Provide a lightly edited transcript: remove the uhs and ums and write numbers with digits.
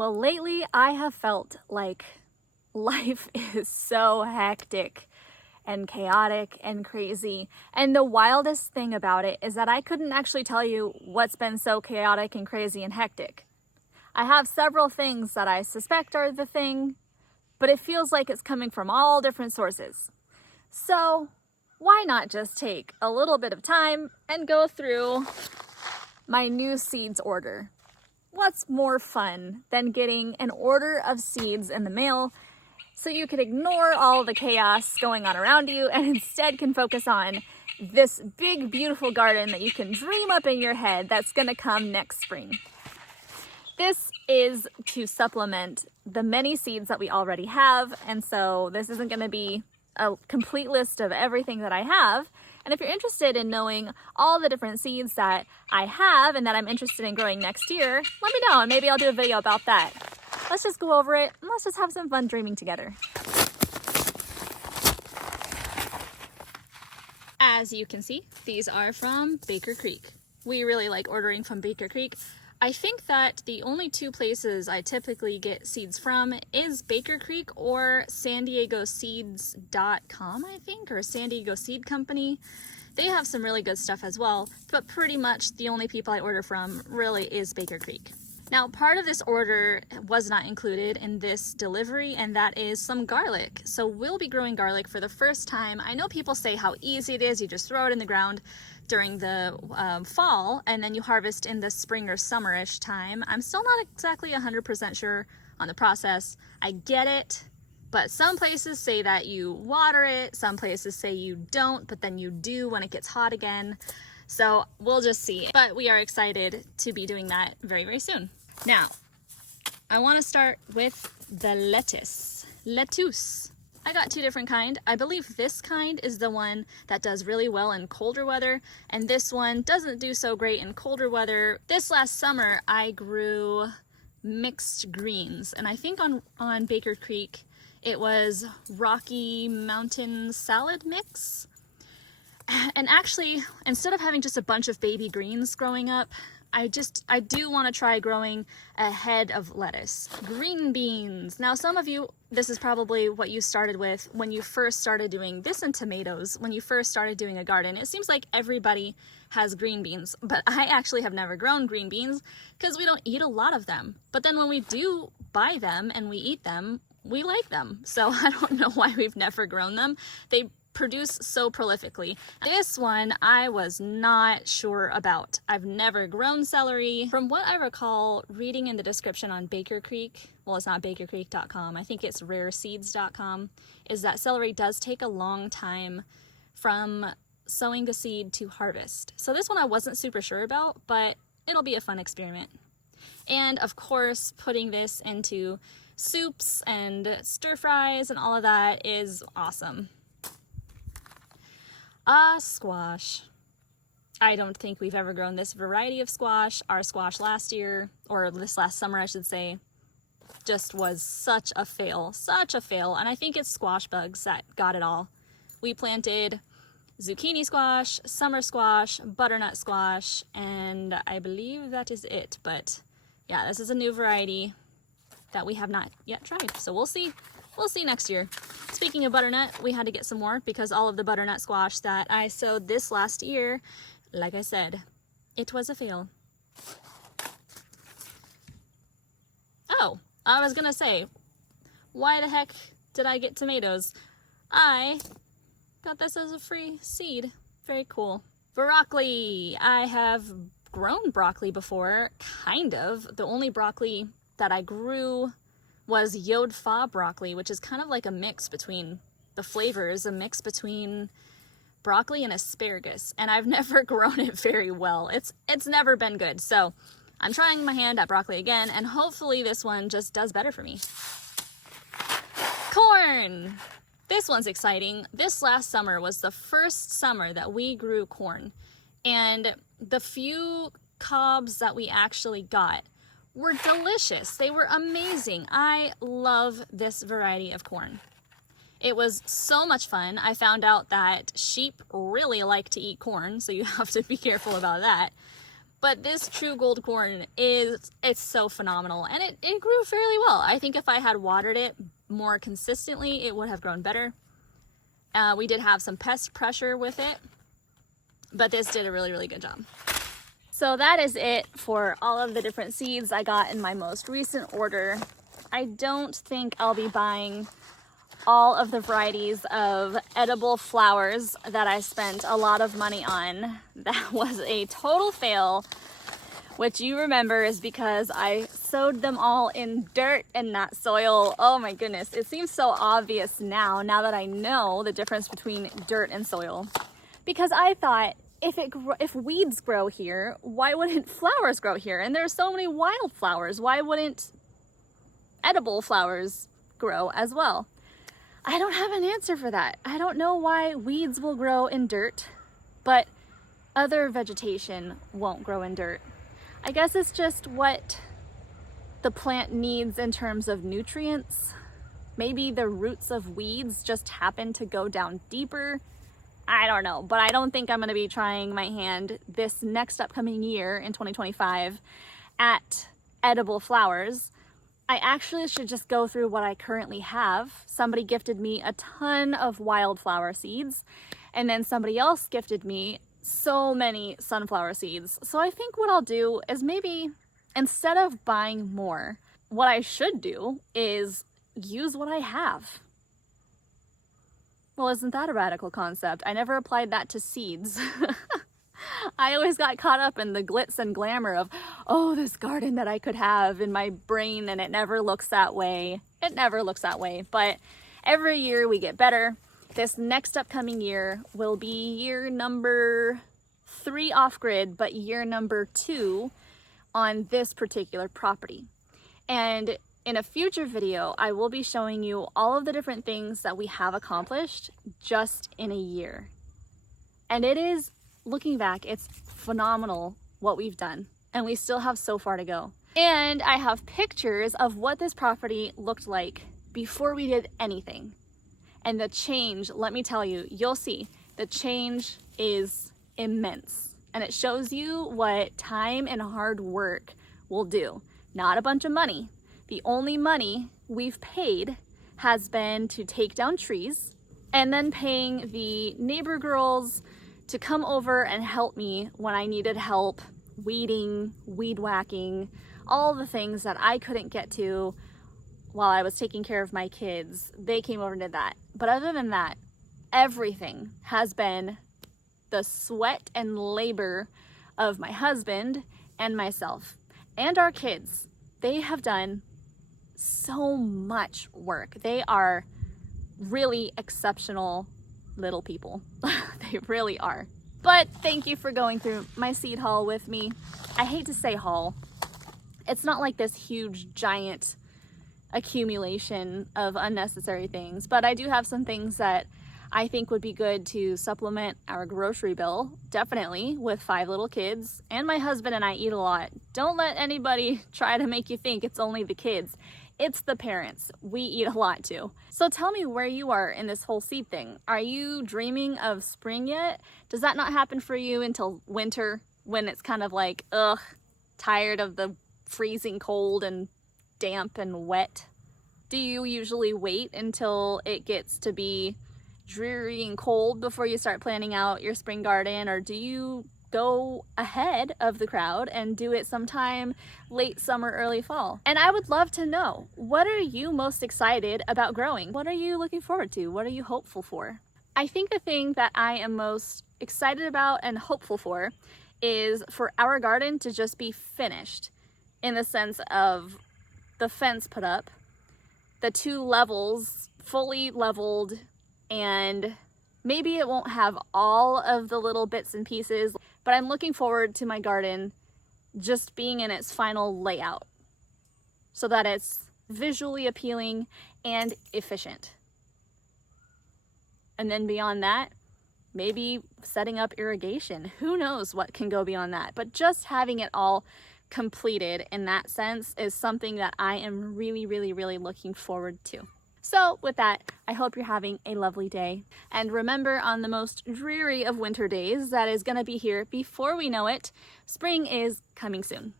Well, lately I have felt like life is so hectic and chaotic and crazy. And the wildest thing about it is that I couldn't actually tell you what's been so chaotic and crazy and hectic. I have several things that I suspect are the thing, but it feels like it's coming from all different sources. So why not just take a little bit of time and go through my new seeds order? What's more fun than getting an order of seeds in the mail so you can ignore all the chaos going on around you and instead can focus on this big, beautiful garden that you can dream up in your head that's gonna come next spring. This is to supplement the many seeds that we already have, and so this isn't gonna be a complete list of everything that I have. And if you're interested in knowing all the different seeds that I have and that I'm interested in growing next year, let me know and maybe I'll do a video about that. Let's just go over it and let's just have some fun dreaming together. As you can see, these are from Baker Creek. We really like ordering from Baker Creek. I think that the only two places I typically get seeds from is Baker Creek or SanDiegoSeeds.com, I think, or San Diego Seed Company. They have some really good stuff as well, but pretty much the only people I order from really is Baker Creek. Now, part of this order was not included in this delivery, and that is some garlic. So we'll be growing garlic for the first time. I know people say how easy it is. You just throw it in the ground during the fall, and then you harvest in the spring or summerish time. I'm still not exactly 100% sure on the process. I get it, but some places say that you water it. Some places say you don't, but then you do when it gets hot again. So we'll just see. But we are excited to be doing that very, very soon. Now, I want to start with the lettuce. I got two different kind. I believe this kind is the one that does really well in colder weather, and this one doesn't do so great in colder weather. This last summer, I grew mixed greens, and I think on Baker Creek, it was Rocky Mountain salad mix. And actually, instead of having just a bunch of baby greens growing up, I do want to try growing a head of lettuce. Green beans. Now, some of you, this is probably what you started with when you first started doing this in tomatoes, when you first started doing a garden. It seems like everybody has green beans, but I actually have never grown green beans because we don't eat a lot of them. But then when we do buy them and we eat them, we like them. So I don't know why we've never grown them. They produce so prolifically. This one I was not sure about. I've never grown celery. From what I recall reading in the description on Baker Creek, well, it's not bakercreek.com, I think it's rareseeds.com, is that celery does take a long time from sowing the seed to harvest. So this one I wasn't super sure about, but it'll be a fun experiment. And of course, putting this into soups and stir fries and all of that is awesome. Squash. I don't think we've ever grown this variety of squash. Our squash last year, or this last summer I should say, just was such a fail, and I think it's squash bugs that got it all. We planted zucchini squash, summer squash, butternut squash, and I believe that is it. But yeah, this is a new variety that we have not yet tried, so we'll see. We'll see next year. Speaking of butternut, we had to get some more because all of the butternut squash that I sowed this last year, like I said, it was a fail. Oh, I was gonna say, why the heck did I get tomatoes? I got this as a free seed. Very cool. Broccoli. I have grown broccoli before, kind of. The only broccoli that I grew was Yod Pha broccoli, which is kind of like a mix between the flavors, a mix between broccoli and asparagus, and I've never grown it very well. It's never been good, so I'm trying my hand at broccoli again, and hopefully this one just does better for me. Corn! This one's exciting. This last summer was the first summer that we grew corn, and the few cobs that we actually got were delicious. They were amazing. I love this variety of corn. It was so much fun. I found out that sheep really like to eat corn, so you have to be careful about that. But this True Gold corn it's so phenomenal, and it grew fairly well. I think if I had watered it more consistently, it would have grown better. We did have some pest pressure with it, but this did a really, really good job. So that is it for all of the different seeds I got in my most recent order. I don't think I'll be buying all of the varieties of edible flowers that I spent a lot of money on. That was a total fail, which you remember is because I sowed them all in dirt and not soil. Oh my goodness, it seems so obvious now that I know the difference between dirt and soil. Because I thought, if weeds grow here, why wouldn't flowers grow here? And there's so many wildflowers, why wouldn't edible flowers grow as well? I don't have an answer for that. I don't know why weeds will grow in dirt, but other vegetation won't grow in dirt. I guess it's just what the plant needs in terms of nutrients. Maybe the roots of weeds just happen to go down deeper. I don't know, but I don't think I'm going to be trying my hand this next upcoming year in 2025 at edible flowers. I actually should just go through what I currently have. Somebody gifted me a ton of wildflower seeds, and then somebody else gifted me so many sunflower seeds. So I think what I'll do is maybe instead of buying more, what I should do is use what I have. Well, isn't that a radical concept? I never applied that to seeds. I always got caught up in the glitz and glamour of, oh, this garden that I could have in my brain, and it never looks that way. It never looks that way, but every year we get better. This next upcoming year will be year number 3 off-grid, but year number 2 on this particular property. And in a future video, I will be showing you all of the different things that we have accomplished just in a year. And it is, looking back, it's phenomenal what we've done, and we still have so far to go. And I have pictures of what this property looked like before we did anything. And the change, let me tell you, you'll see, the change is immense. And it shows you what time and hard work will do. Not a bunch of money. The only money we've paid has been to take down trees and then paying the neighbor girls to come over and help me when I needed help weeding, weed whacking, all the things that I couldn't get to while I was taking care of my kids. They came over and did that. But other than that, everything has been the sweat and labor of my husband and myself and our kids. They have done so much work. They are really exceptional little people. They really are. But thank you for going through my seed haul with me. I hate to say haul. It's not like this huge giant accumulation of unnecessary things, but I do have some things that I think would be good to supplement our grocery bill, definitely, with 5 little kids, and my husband and I eat a lot. Don't let anybody try to make you think it's only the kids. It's the parents. We eat a lot too. So tell me where you are in this whole seed thing. Are you dreaming of spring yet? Does that not happen for you until winter, when it's kind of like, ugh, tired of the freezing cold and damp and wet? Do you usually wait until it gets to be dreary and cold before you start planning out your spring garden, or do you go ahead of the crowd and do it sometime late summer, early fall? And I would love to know, what are you most excited about growing? What are you looking forward to? What are you hopeful for? I think the thing that I am most excited about and hopeful for is for our garden to just be finished, in the sense of the fence put up, the 2 levels fully leveled, and maybe it won't have all of the little bits and pieces, but I'm looking forward to my garden just being in its final layout so that it's visually appealing and efficient. And then beyond that, maybe setting up irrigation. Who knows what can go beyond that? But just having it all completed in that sense is something that I am really, really, really looking forward to. So with that, I hope you're having a lovely day. And remember, on the most dreary of winter days that is going to be here before we know it, spring is coming soon.